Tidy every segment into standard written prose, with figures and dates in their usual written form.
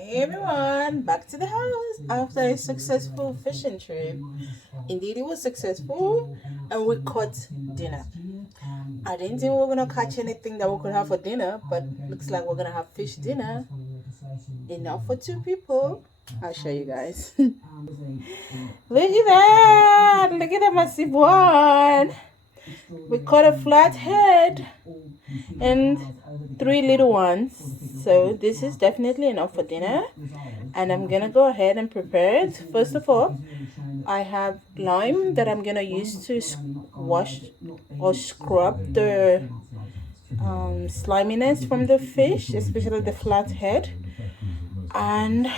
Hey everyone, back to the house after a successful fishing trip. Indeed, it was successful and we caught dinner. I didn't think we were gonna catch anything that we could have for dinner, but looks like we're gonna have fish dinner. Enough for two people. I'll show you guys. Look at that! Look at that massive one! We caught a flathead and three little ones. So this is definitely enough for dinner. And I'm gonna go ahead and prepare it. First of all, I have lime that I'm gonna use to wash or scrub the sliminess from the fish, especially the flathead. And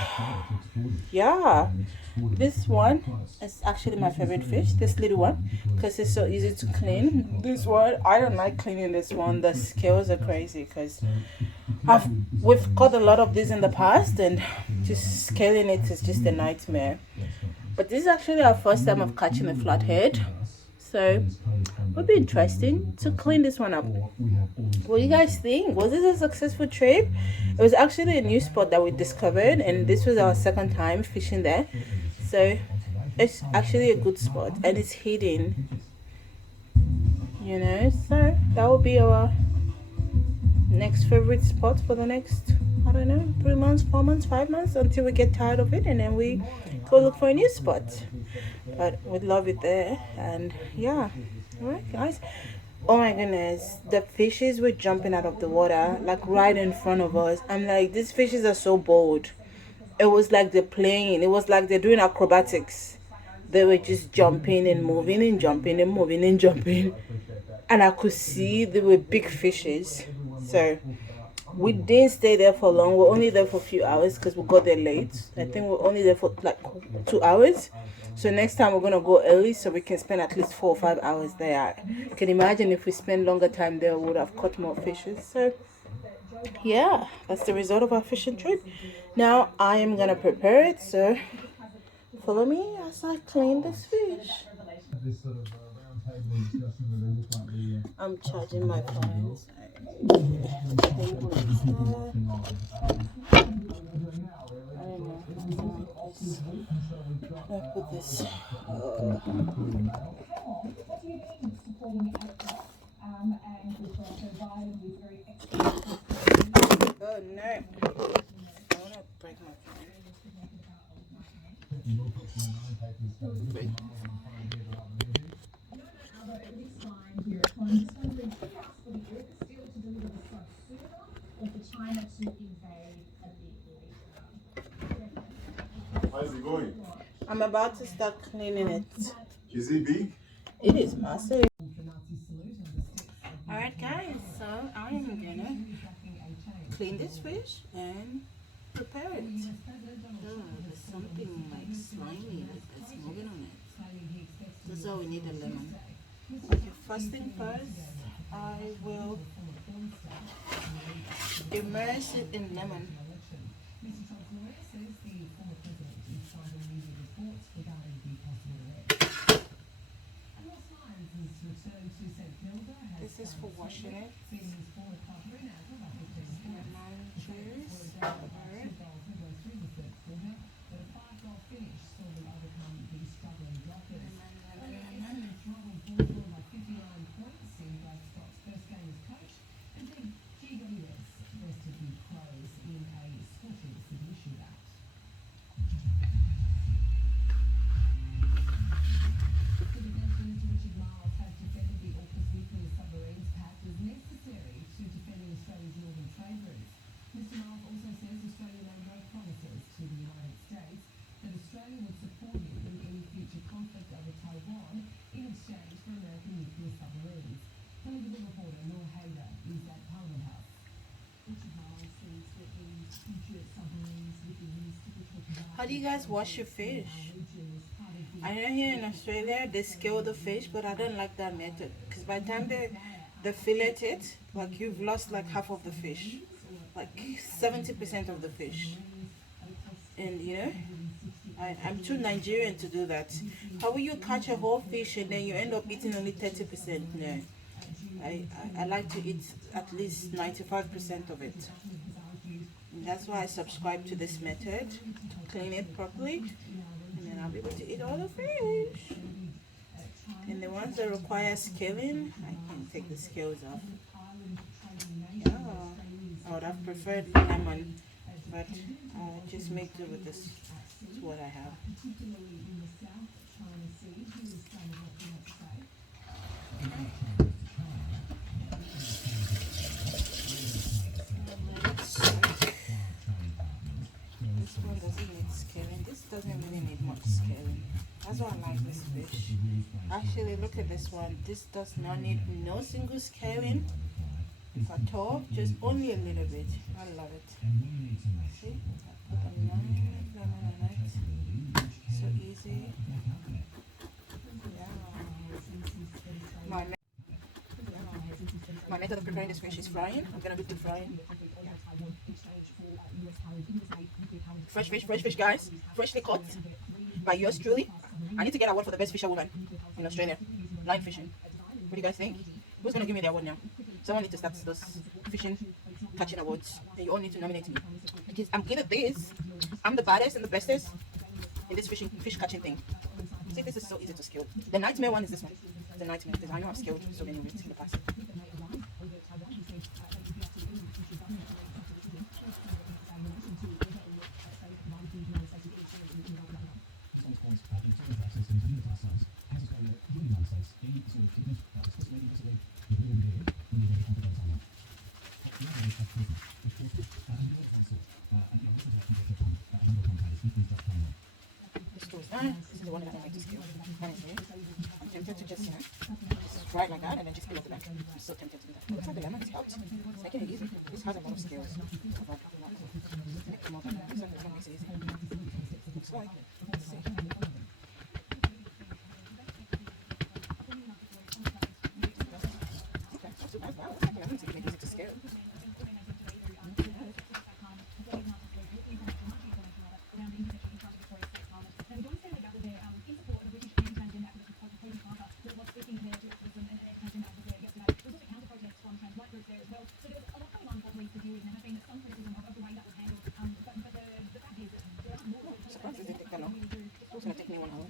yeah, this one is actually my favorite fish, this little one, because it's so easy to clean. This one, I don't like cleaning this one. The scales are crazy because we've caught a lot of these in the past, and just scaling it is just a nightmare. But this is actually our first time of catching a flathead, so it'll be interesting to clean this one up. What do you guys think? Was this a successful trip? It was actually a new spot that we discovered, and this was our second time fishing there. So it's actually a good spot, and it's hidden, so that will be our next favorite spot for the next, I don't know, 3 months, 4 months, 5 months, until we get tired of it and then we go look for a new spot. But we love it there. And yeah, all right guys, oh my goodness, the fishes were jumping out of the water like right in front of us. I'm like, these fishes are so bold. It was like they're playing, it was like they're doing acrobatics. They were just jumping and moving and jumping and moving and jumping, and I could see they were big fishes. So we didn't stay there for long. We're only there for a few hours because we got there late. I think we're only there for like 2 hours. So next time we're gonna go early so we can spend at least 4 or 5 hours there. You can imagine if we spend longer time there, we would have caught more fishes. So yeah, that's the result of our fishing trip. Now I am gonna prepare it. So follow me as I clean this fish. I'm charging my phone. I put this. Oh no! I want to break my phone. How's it going? I'm about to start cleaning it. Is it big? It is massive. Alright guys, so I am gonna clean this fish and prepare it. Oh, there's something like slimy that's moving on it. That's all we need, a lemon. Okay, first thing first, I will immerse it in lemon. This is for washing it. Lemon juice. How do you guys wash your fish? I know here in Australia they scale the fish, but I don't like that method because by the time they fillet it, like you've lost like half of the fish, like 70% of the fish. And I'm too Nigerian to do that. How will you catch a whole fish and then you end up eating only 30%? No, I like to eat at least 95% of it. That's why I subscribe to this method to clean it properly, and then I'll be able to eat all the fish. And the ones that require scaling, I can take the scales off. Yeah, I would have preferred lemon, but I'll just make do with this. This is what I have. This one doesn't need scaling. This doesn't really need much scaling. That's why I like this fish. Actually, look at this one. This does not need no single scaling at all. Just only a little bit. I love it. See? I put a lemon on it. So easy. Yeah. My method of preparing this fish is frying. I'm gonna do the frying. Fresh fish, guys. Freshly caught by yours truly. I need to get an award for the best fisherwoman in Australia. Line fishing. What do you guys think? Who's gonna give me the award now? Someone needs to start those fishing catching awards. And you all need to nominate me. Because I'm good at this. I'm the baddest and the bestest in this fish catching thing. See, this is so easy to scale. The nightmare one is this one. The nightmare, because I know I've scaled so many weights in the past. This is the one that I like to scale. Honestly, I'm tempted to just, try it like that and then just peel off the back. I'm so tempted to do that. Looks like the lemon has helped. It's making it easy. This has a lot of scales. Make them all better. This one makes it easy. Looks like. Let's see. Okay, not too bad. Wow, looks like the lemon's making it easy to scale. Surprised it didn't take that long. It was going to take me 1 hour.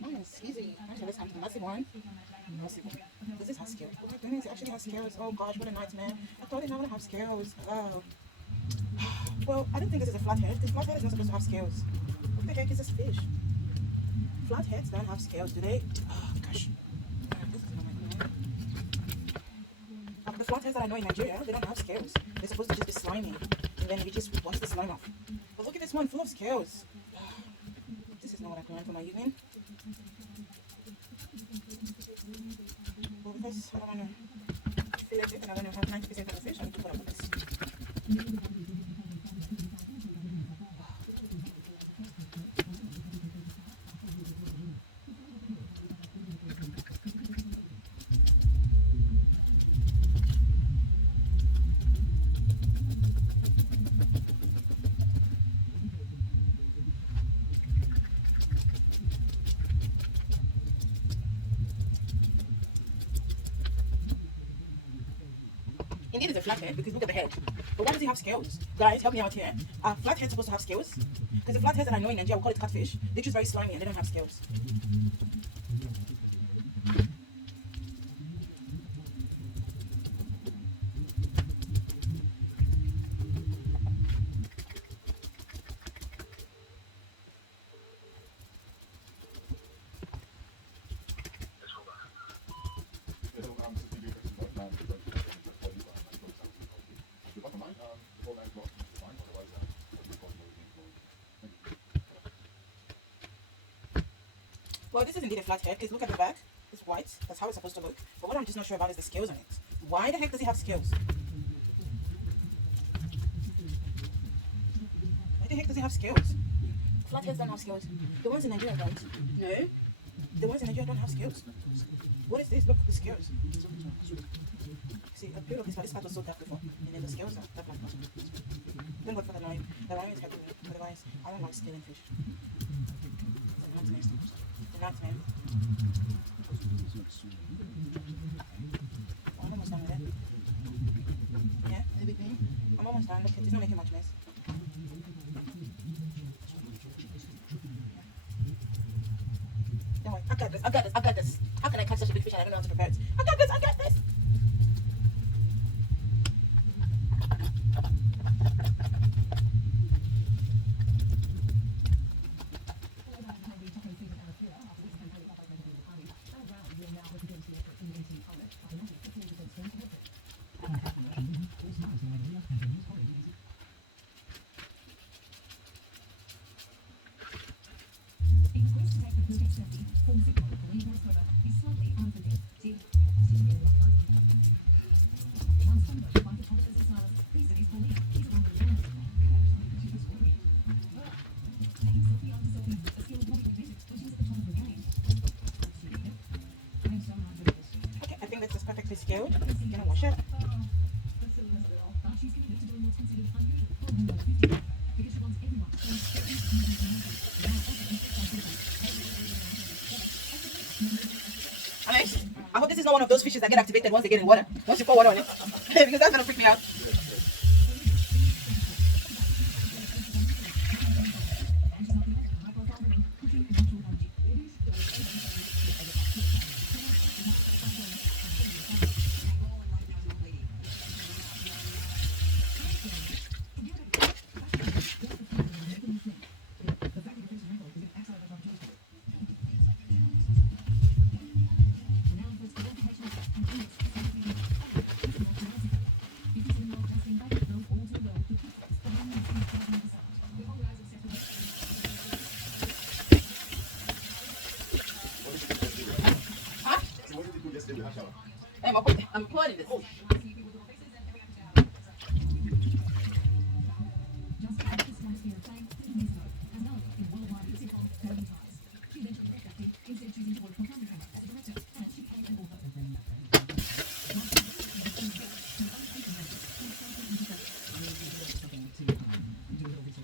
Nice, easy. Actually, let's have the massive one. Massive one. Does this have scales? Oh my goodness, it actually has scales. Oh gosh, what a nightmare. I thought it not going to have scales. Oh. Well, I don't think this is a flathead. This flathead is not supposed to have scales. What the heck is this fish? Flatheads don't have scales, do they? Oh gosh. This is not my The flatheads that I know in Nigeria, they don't have scales. They're supposed to just be slimy. And then you just wash the slime off. But look at this one, full of scales. This is not what I planned for my evening. Well, because I don't want to fill it and I don't have 90% of the fish, I need to put up with this. Indeed, it's a flathead because look at the head. But why does it have scales? Guys, help me out here. Are flatheads supposed to have scales? Because the flatheads that I know in Nigeria, we call it catfish. They're just very slimy and they don't have scales. Well, this is indeed a flathead because look at the back. It's white. That's how it's supposed to look. But what I'm just not sure about is the scales on it. Why the heck does it have scales? Why the heck does it have scales? Flatheads don't have scales. The ones in Nigeria don't. No. The ones in Nigeria don't have scales. What is this? Look, the scales. See, a beautiful this part was so dark before, and then the scales are dark like that. Thank God for the lion. The lion is helping me. Otherwise, I don't like scaling fish. It's a nightmare. It's a nightmare. I'm almost done with it. Yeah, the big thing. I'm almost done. Look, it's not making much mess. Don't worry. I got this. I got this. I got this. How can I catch such a big fish and I don't know how to prepare it? I got this. I got this. Okay, I think this is perfectly scaled. I'm gonna wash it. Alex, I hope this is not one of those fishes that get activated once they get in water. Once you pour water on it. Because that's gonna freak me out. I'm applauding this. Oh.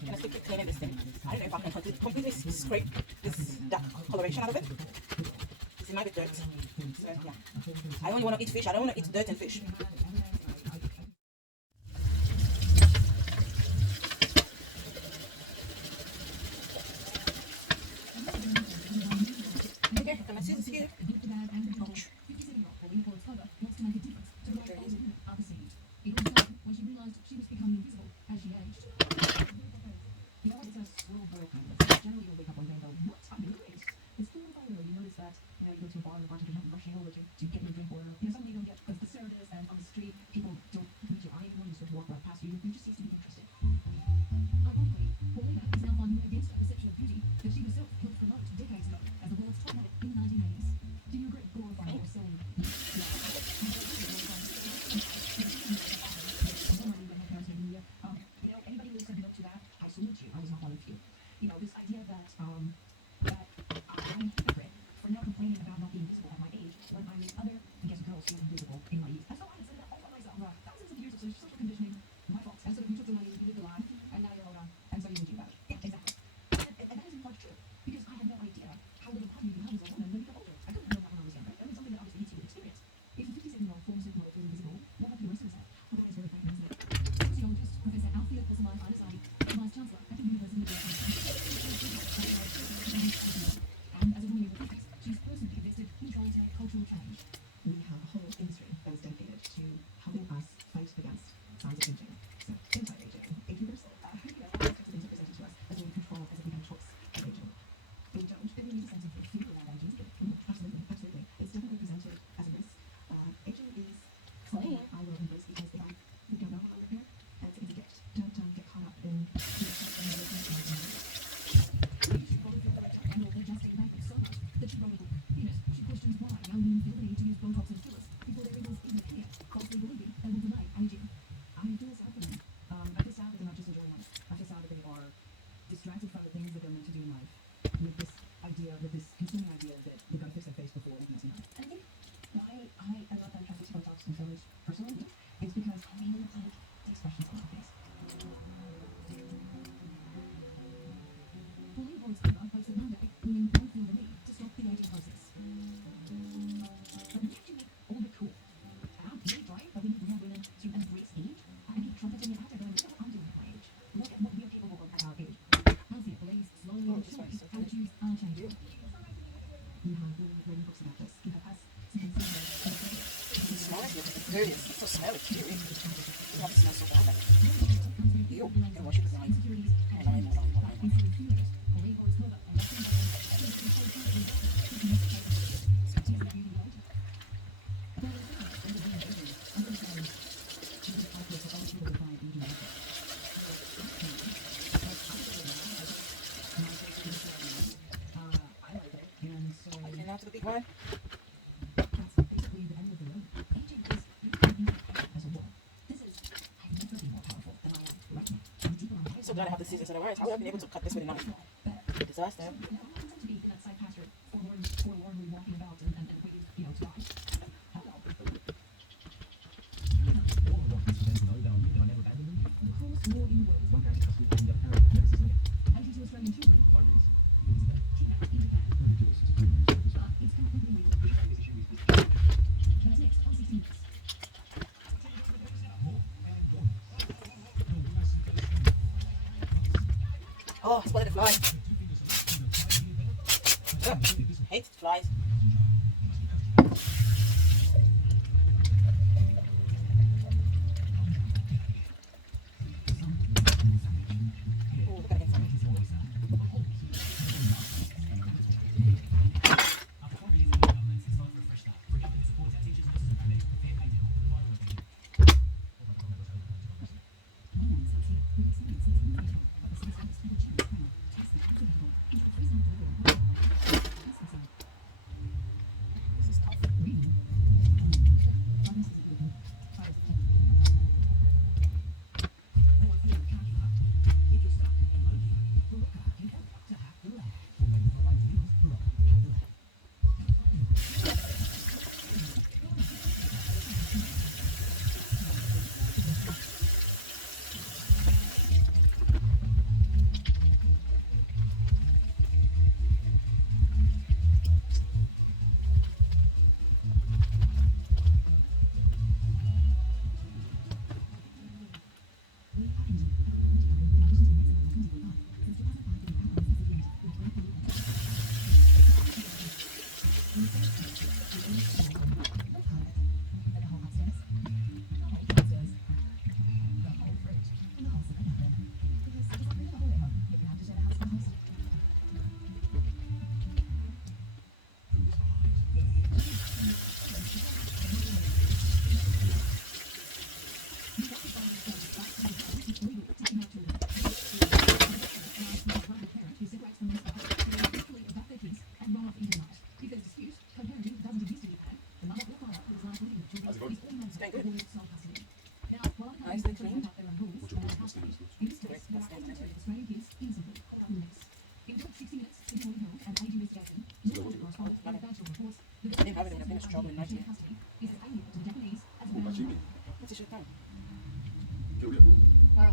Let's keep cleaning this thing. I don't know if I can completely scrape this dark coloration out of it. It might be dirt. So, yeah. I only want to eat fish. I don't want to eat dirt and fish. Okay, my scissors here. Ouch. Rushing over to get me a drink or something you don't get because the sodas and It's so smelly. Ew, it smells so bad. Ew, I'm gonna wash it with lime. Lime. Okay, now to the big one. I'm so glad I have the scissors, otherwise I would have been able to cut this with a knife. Disaster. Oh, it's one of the flies. Ugh, hate flies. Oh, look at it. This is tough. It's going good. Nicely cleaned. I didn't have it when I finished traveling 90. What's your shut down? Wow.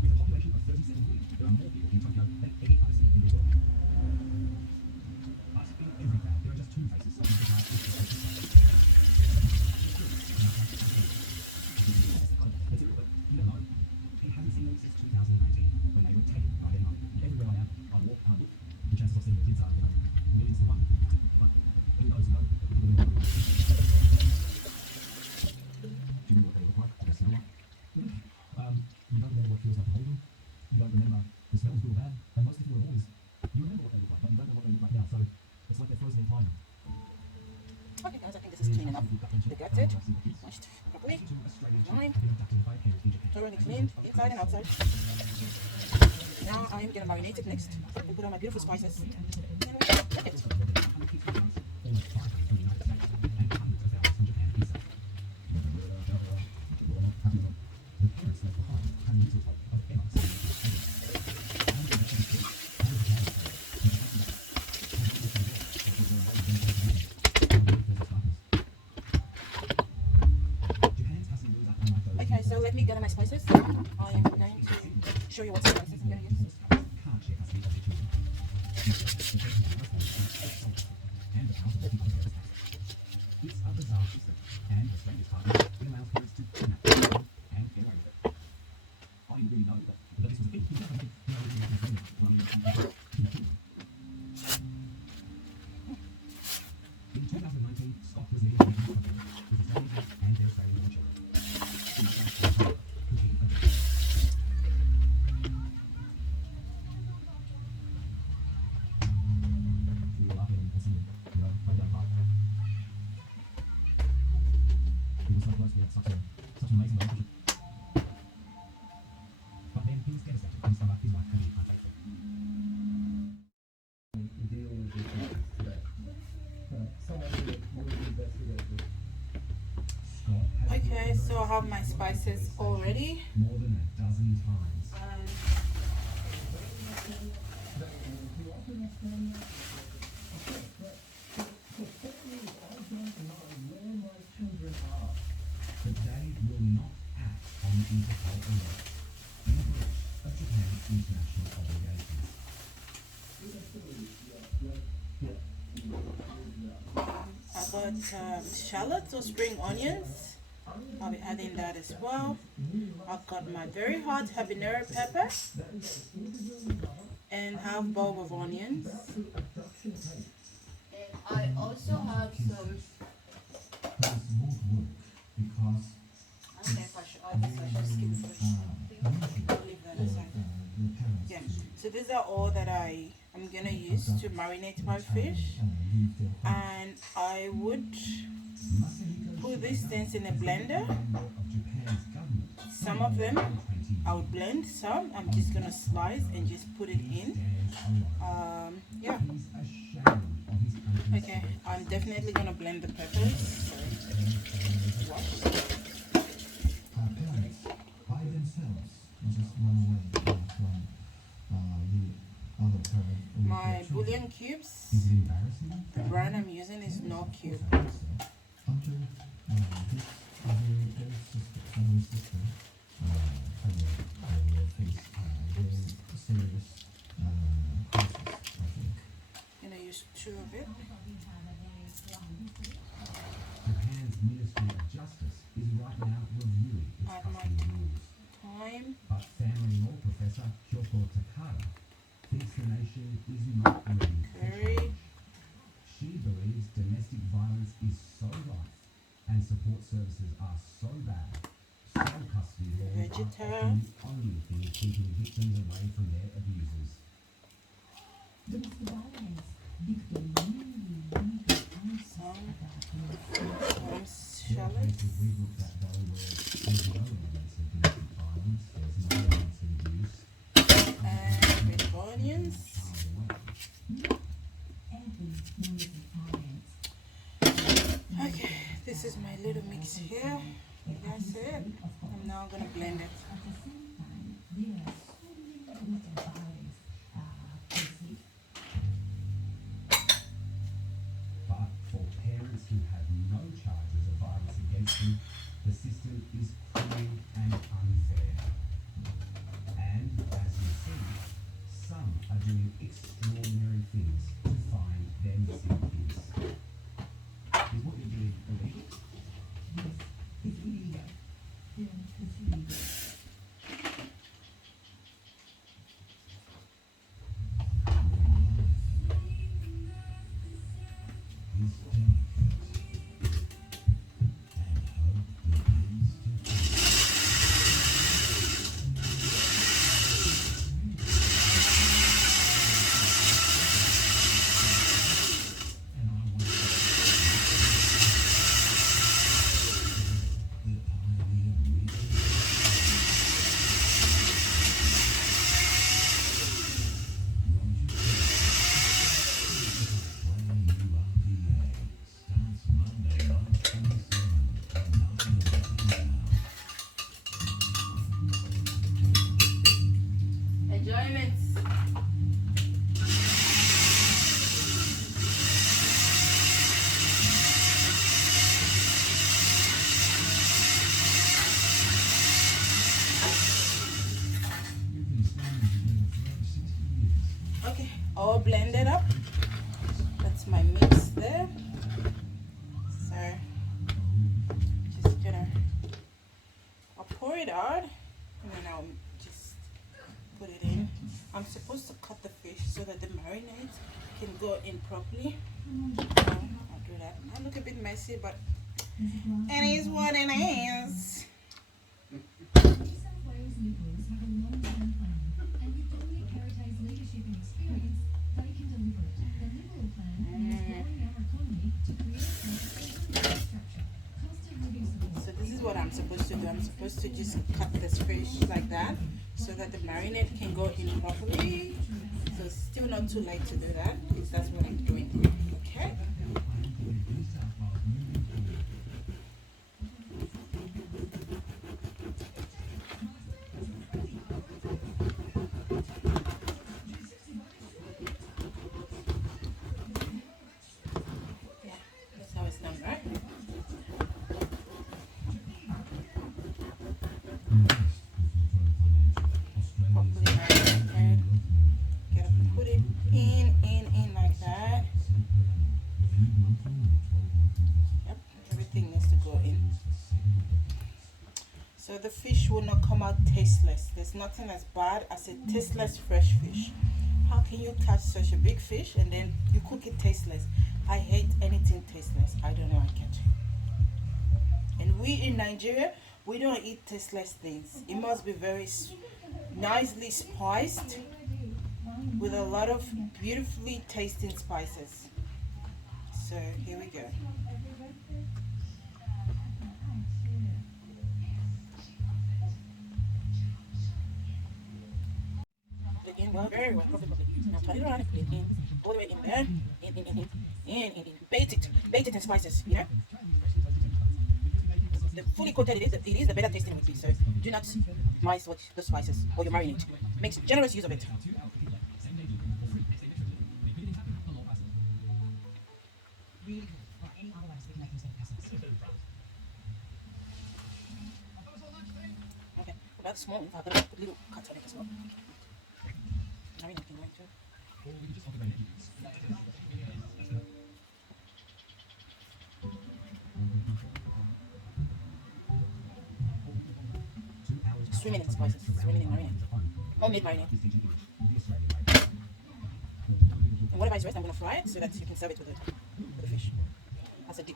Okay guys, I think this is clean enough. Neglected, washed properly, lime, thoroughly cleaned, inside and outside. Now I'm gonna marinate it next. And put on my beautiful spices. And we can cook it. Okay, so let me gather my spices. I am going to show you what spices I'm going to use. Okay, so I have my spices already. more than a dozen times. And But they will not act on Interpol alert in breach of Japan's international obligations. I got shallots or spring onions. I'll be adding that as well. I've got my very hot habanero pepper and half bowl of onions. And I also have some. But this won't work because I don't know if I should. I guess I should skip this. I'll leave that aside. Yeah. So these are all that I'm gonna use to marinate my fish, and I would put these things in a blender. Some of them I would blend, some I'm just gonna slice and just put it in. Yeah. Okay, I'm definitely gonna blend the peppers. Sorry. Wash. Parents by themselves just run away from the other parent. My bouillon cubes, Is it embarrassing? the brand I'm using is no cube. Until this other family sister will face very serious crisis, I think. Gonna use 2 of it. Japan's Ministry of Justice is right now reviewing its Add my custody rules. thyme. But family law professor Kyoko Takada thinks the nation is not ready for Curry. change. She believes domestic violence is so rife and support services are so bad, so custody laws are Vegetarian. often the only thing keeping victims away from their abusers. Some There are shallots. cases we've looked at though where there's no evidence of domestic violence, there's no evidence of abuse, And red onions. Okay, this is my little mix here. That's it. I'm now gonna blend it. But for parents who have no charges of violence against them, the system is cruel and unfair. And as you see, some are doing extraordinary things to find their missing kids. Is what you're doing illegal? It's delicate. And hope begins to and I want to the pioneer witch. Starts Monday, March 27th at 9 p.m. Enjoyments. We've been standing together for over 60 years. Okay, all blended up. That's my mix there. So just gonna I'll pour it out and then I'll just put it in. I'm supposed to cut the fish so that the marinade can go in properly. I'll do that. I look a bit messy, but it is what it is. So this is what I'm supposed to do. I'm supposed to just cut this fish like that so that the marinade can go in properly. So it's still not too late to do that because that's what I'm doing. Okay. the fish will not come out tasteless. There's nothing as bad as a tasteless fresh fish. How can you catch such a big fish and then you cook it tasteless? I hate anything tasteless. I don't know I catch it. And we in Nigeria, we don't eat tasteless things. It must be very nicely spiced with a lot of beautifully tasting spices. So here we go. In well, very well, probably. Now turn it around and put it in, all the way in there, in, bait it in spices, you know. The fully coated it is, the better tasting it would be. So do not mice what the spices or your marinade. Make generous use of it. Okay, about small, I've got a little cut on it as well. Swimming in spices, swimming in marinade. Homemade marinade. And whatever is rest, I'm going to fry it so that you can serve it with the fish as a dip.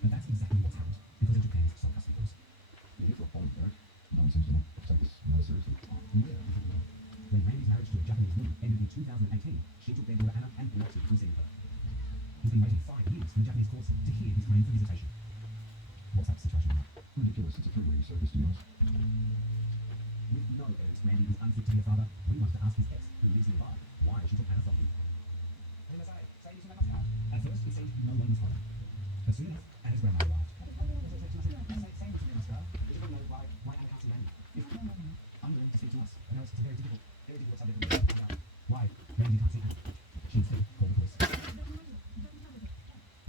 But that's exactly what's happened because of Japan's sarcastic laws. Nonsense, no, seriously. Yeah, when Randy's marriage to a Japanese woman ended in 2018, she took their daughter Anna and brought her to Singapore. He's been waiting 5 years for the Japanese courts to hear his claim for visitation. What's that situation now? Ridiculous, it's a three-way service, to be honest. With no evidence Randy is unfit to be a father, we must ask his ex, who lives nearby, why she took Anna from him. At first, it seemed no one was home. But soon enough, Anna's grandma arrived. Unwilling to speak to us. I know it's a very difficult subject to find out why Randy can't see Anna. She instead called the police.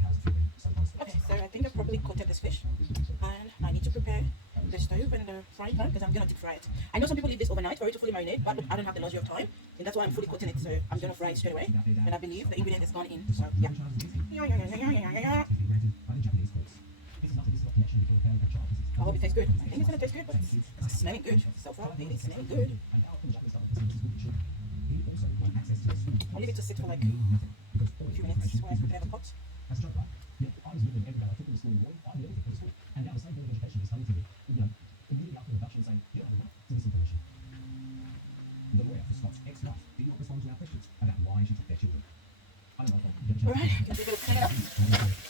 How's it feeling so close? Okay, so I think I properly coated this fish, and I need to prepare the stove and the frying pan because I'm gonna deep fry it. I know some people leave this overnight for it to fully marinate, but look, I don't have the luxury of time, and that's why I'm fully coating it. So I'm gonna fry it straight away, and I believe the ingredient is gone in. So yeah. I hope it tastes good. I think it's gonna taste good, but it's smelling good. So far, it's smelling good. I'll leave it to sit for like a few minutes while I prepare the pot. I was with them every day. I took them to school in the morning. I never took them to school. And now the same board of education is coming to me, immediately after the reduction saying, you have a right to this information. The lawyer for Scott's ex-wife did not respond to our questions about why she took their children. I don't know. Alright, can we clean it up?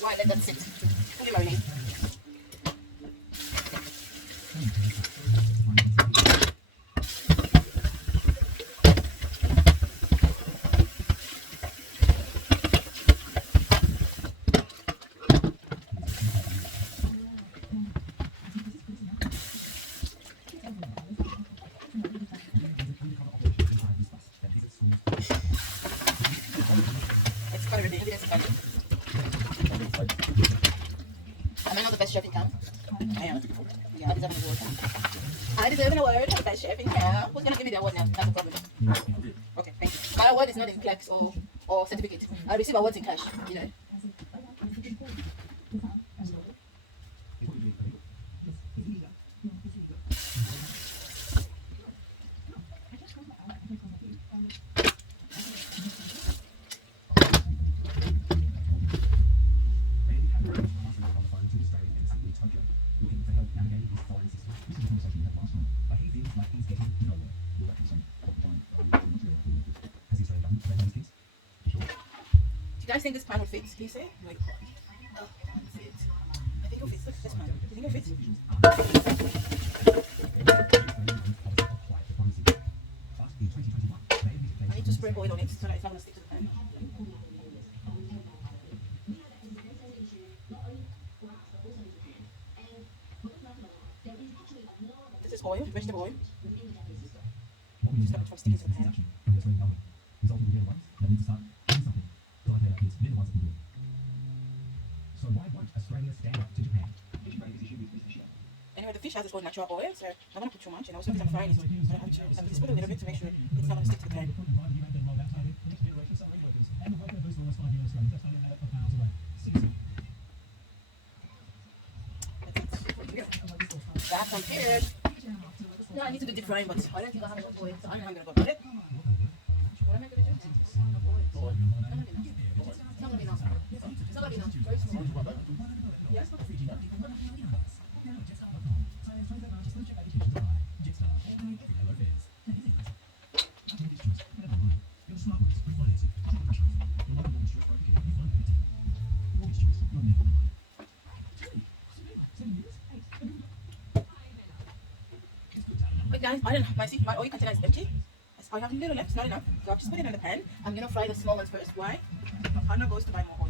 Why let that sit? Fully marinate. Am I not the best chef in town? I am. Yeah, I deserve an award. I deserve an award. Best chef in town. Who's gonna give me the award now? That's the problem. Okay, thank you. My award is not in plaques or certificate. I receive awards in cash. You know. Do you guys think this pan will fit? Can you say? Oh, it fits. I think it'll fit. Look at this pan. Do you think it'll fit? I need to spray oil on it so that it's not going to stick to the pan. This is oil, vegetable oil. Stop it from sticking to the pan. Anyway, the fish has its own natural oil, so I'm not going to put too much, and also because I'm frying it, I have to just put a little bit to make sure it's not going to stick to the pan. Back on period. No, I need to do deep frying, but I don't think I have enough oil, so I'm not gonna go about it. What am I gonna do? It's not gonna be enough. It's not gonna be enough. It's not gonna be enough. Very small. Yes. Wait guys, I don't know. My oil container is empty. I have a little left, it's not enough. So I've just put it in the pan. I'm gonna fry the small ones first. Why? My partner goes to buy more oil.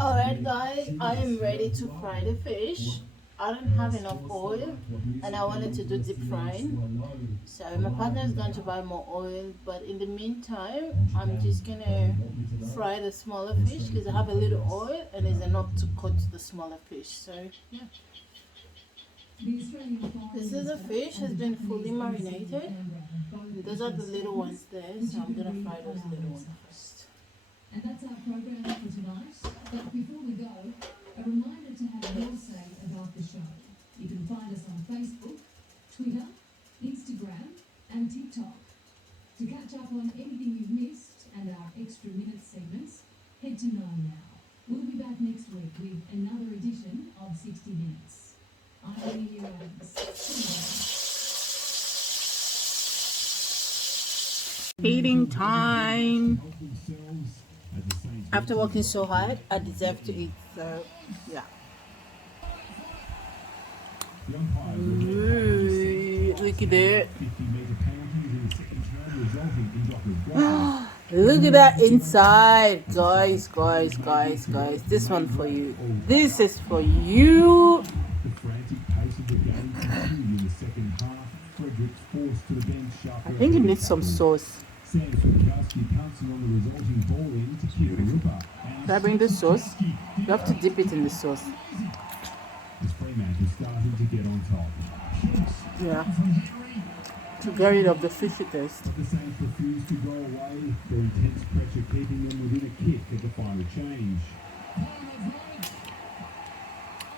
Alright guys, I am ready to fry the fish. I don't have enough oil and I wanted to do deep frying. So my partner is going to buy more oil, but in the meantime I'm just gonna fry the smaller fish because I have a little oil and it's enough to coat the smaller fish. So yeah. This is a fish has been fully marinated. Those are the little ones there, so I'm gonna fry those little ones first. And that's our program for tonight. But before we go, a reminder to have your say about the show. You can find us on Facebook, Twitter, Instagram and TikTok. To catch up on anything you've missed and our extra minute segments, head to Know Now. We'll be back next week with another edition of 60 Minutes. I'm Amy Ewans. Eating time. After working so hard, I deserve to eat. So, yeah. Ooh, look at that. Look at that inside. Guys. This one for you. This is for you. I think it needs some sauce. Should I bring the sauce? You have to dip it in the sauce. Yeah. To get rid of the fishy taste. The Saints refused to go away, their intense pressure keeping them within a kick at the final change.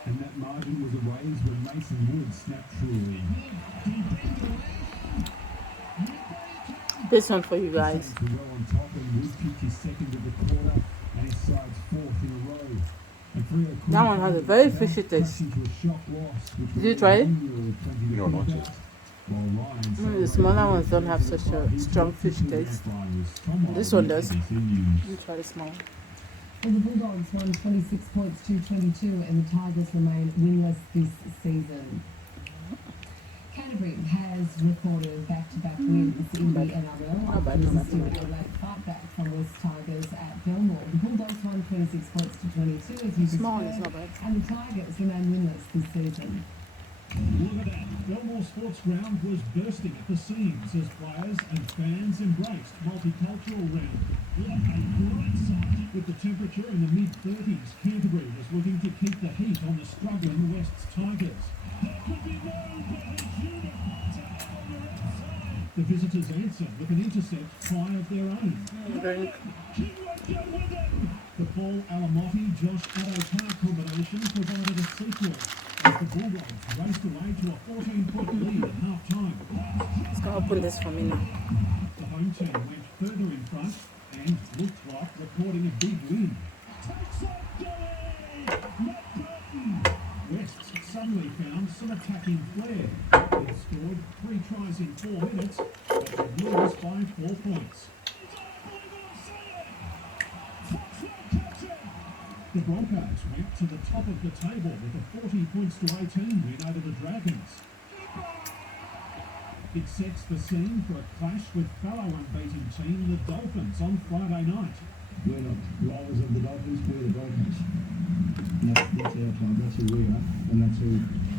And that margin was erased when Mason Wood snapped truly. This one for you guys. Well on top, and Wood kicked his second of the quarter and his side's fourth in a row. That one has a very fishy taste. Did you try it? No, not yet. The smaller ones don't have such a strong fish taste. This one does. Let me try the small one. Well, the Bulldogs won 26 points to 22 and the Tigers remain winless this season. Canterbury has recorded back-to-back wins in the NRL after resisting a late fight back from West Tigers at Belmore. The Bulldogs won 26 points to 22 as you Small is described, not bad. and the Tigers remain winless this season. Look at that. Belmore Sports Ground was bursting at the seams as players and fans embraced multicultural round. What a great sight. With the temperature in the mid-30s, Canterbury was looking to keep the heat on the struggling West's Tigers. That could be no better unit. On the outside. The visitors answered with an intercept try of their own. The Paul Alamotti, Josh Addo-Carr combination provided a sequel as the Bulldogs raced away to a 14-point lead at half-time. It's going to open this for me now. The home team went further in front and looked like recording a big win. West suddenly found some attacking flair. They scored 3 tries in 4 minutes, but they lose by 4 points. The Broncos went to the top of the table with a 40 points to 18 win over the Dragons. It sets the scene for a clash with fellow unbeaten team, the Dolphins, on Friday night. We're not rivals of the Dolphins, we're the Dolphins. And that's our club, that's who we are, and that's who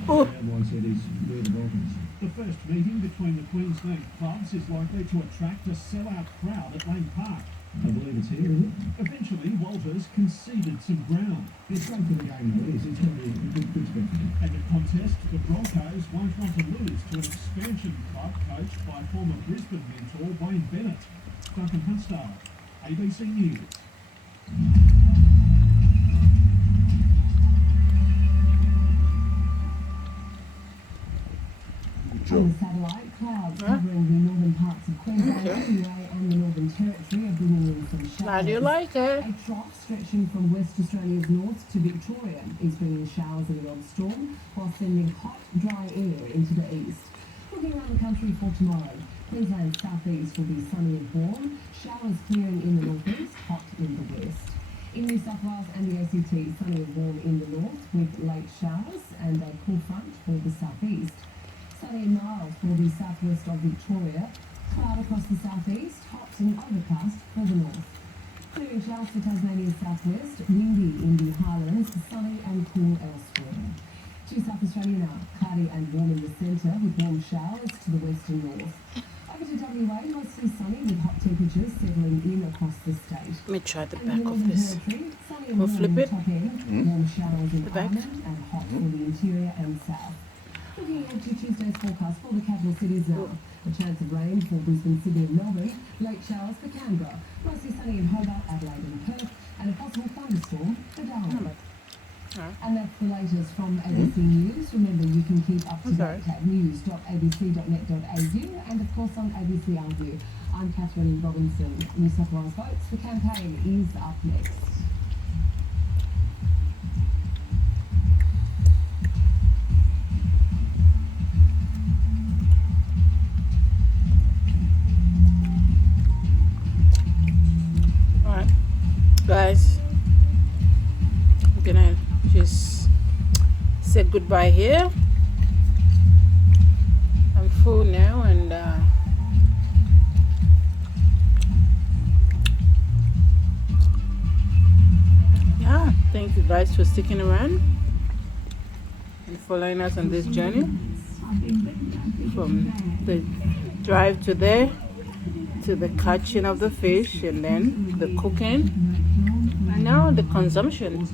everyone said is we're the Dolphins. The first meeting between the Queensland clubs is likely to attract a sellout crowd at Lane Park. I believe it's here, isn't it? Eventually, Walters conceded some ground. The strength of the game, though, is it's going to be a good spectacle. At the contest, the Broncos won't want to lose to an expansion club coached by former Brisbane mentor Wayne Bennett. Duncan Hunstall, ABC News. On the satellite, clouds covering the northern parts of Queensland, WA and the Northern Territory are bringing in some showers. How do you like it? A trough stretching from West Australia's north to Victoria is bringing showers and an odd storm, while sending hot, dry air into the east. Looking around the country for tomorrow, Queensland's southeast will be sunny and warm, showers clearing in the northeast, hot in the west. In New South Wales and the ACT, sunny and warm in the north with late showers and a cool front for the southeast. Sunny and mild for the southwest of Victoria, cloud across the southeast, hot and overcast for the north. Clearing showers for Tasmania's southwest, windy in the highlands, sunny and cool elsewhere. To South Australia now, cloudy and warm in the centre with warm showers to the west and north. Over to WA, mostly sunny with hot temperatures settling in across the state. Let me try the And back the of Northern this. Territory, sunny and We'll warm flip in the it. top end, warm showers in The back. Ireland and hot for the interior and south. Looking ahead to Tuesday's forecast for the capital cities now. A chance of rain for Brisbane, Sydney and Melbourne. Late showers for Canberra. Mostly sunny in Hobart, Adelaide and Perth. And a possible thunderstorm for Darwin. And that's the latest from ABC News. Remember, you can keep up to date at news.abc.net.au and of course on ABC Argue. I'm Catherine Robinson. New South Wales votes. The campaign is up next. Alright, guys, I'm gonna just say goodbye here. I'm full now, and yeah, thank you guys for sticking around and following us on this journey from the drive to there, to the catching of the fish, and then the cooking, and now the consumption.